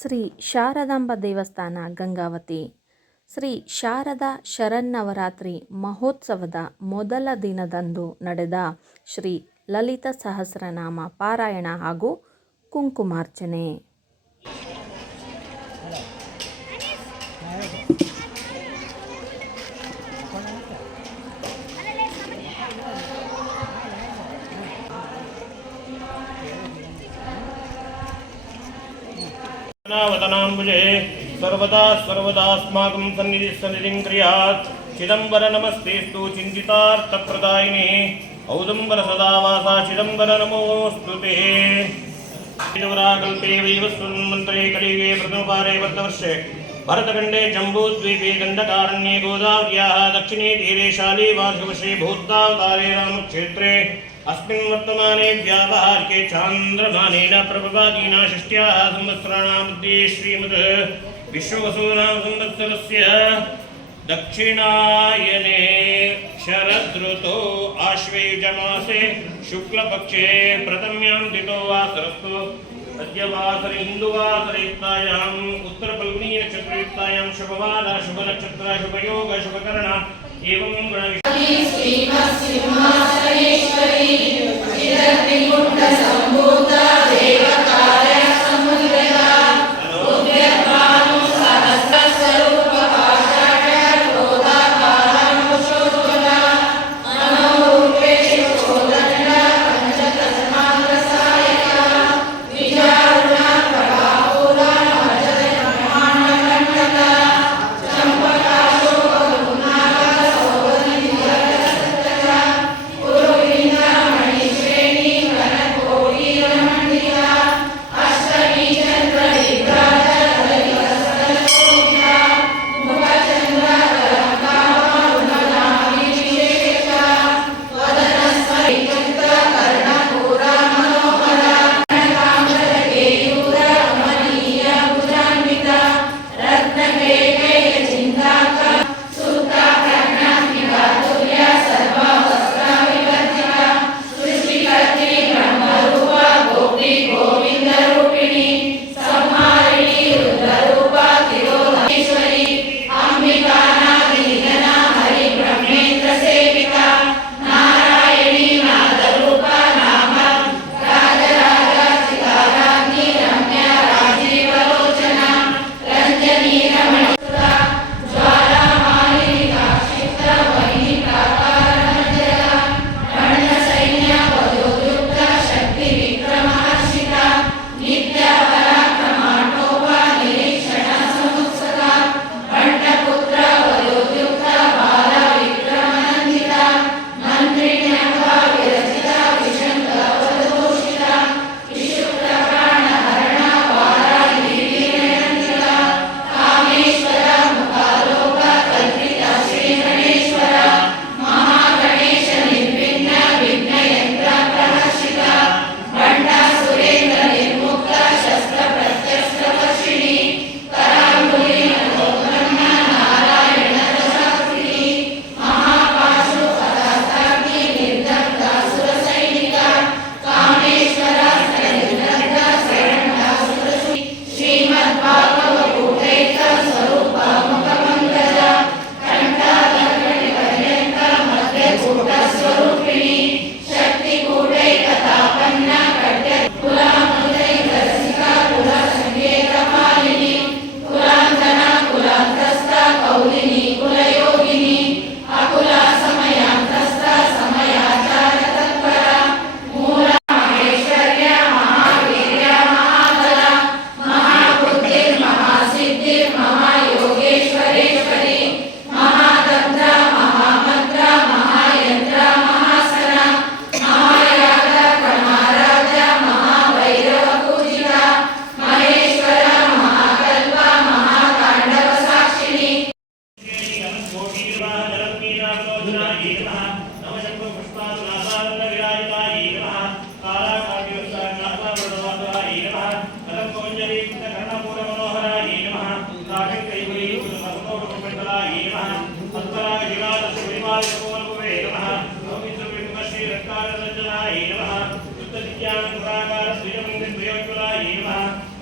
ಶ್ರೀ ಶಾರದಾಂಬ ದೇವಸ್ಥಾನ, ಗಂಗಾವತಿ. ಶ್ರೀ ಶಾರದಾ ಶರನ್ನವರಾತ್ರಿ ಮಹೋತ್ಸವದ ಮೊದಲ ದಿನದಂದು ನಡೆದ ಶ್ರೀ ಲಲಿತ ಸಹಸ್ರನಾಮ ಪಾರಾಯಣ ಹಾಗೂ ಕುಂಕುಮಾರ್ಚನೆ. वदनाम्बुजे सर्वदा सर्वदास्माकं सन्निधिः सन्निधिं क्रियात् चिदम्बर नमस्तेस्तु चिदम्बर प्रथमपारे वर्तवर्षे भरतखण्डे जम्बूद्वीपे गण्डकारण्ये गोदावर्याः दक्षिणे तीरे शालीवार्षवर्षे भूतावतारे रामक्षेत्रे अस्मिन् वर्तमाने व्यावहारिके चान्द्रमानेन प्रभवादीना षष्ट्याः संवत्सराणां मध्ये श्रीमद् विश्ववसूनां संवत्सरस्य दक्षिणायने शरदृतो आश्वयुजमासे शुक्लपक्षे प्रथम्यां तिथो वासरस्तु। अद्य वासरे हिन्दुवासरयुक्तायाम् उत्तरफल्गुनीनक्षत्रयुक्तायां शुभवार शुभनक्षत्र, शुभयोग, Shubhkaran Anisima, sima, sanisca, y aquí.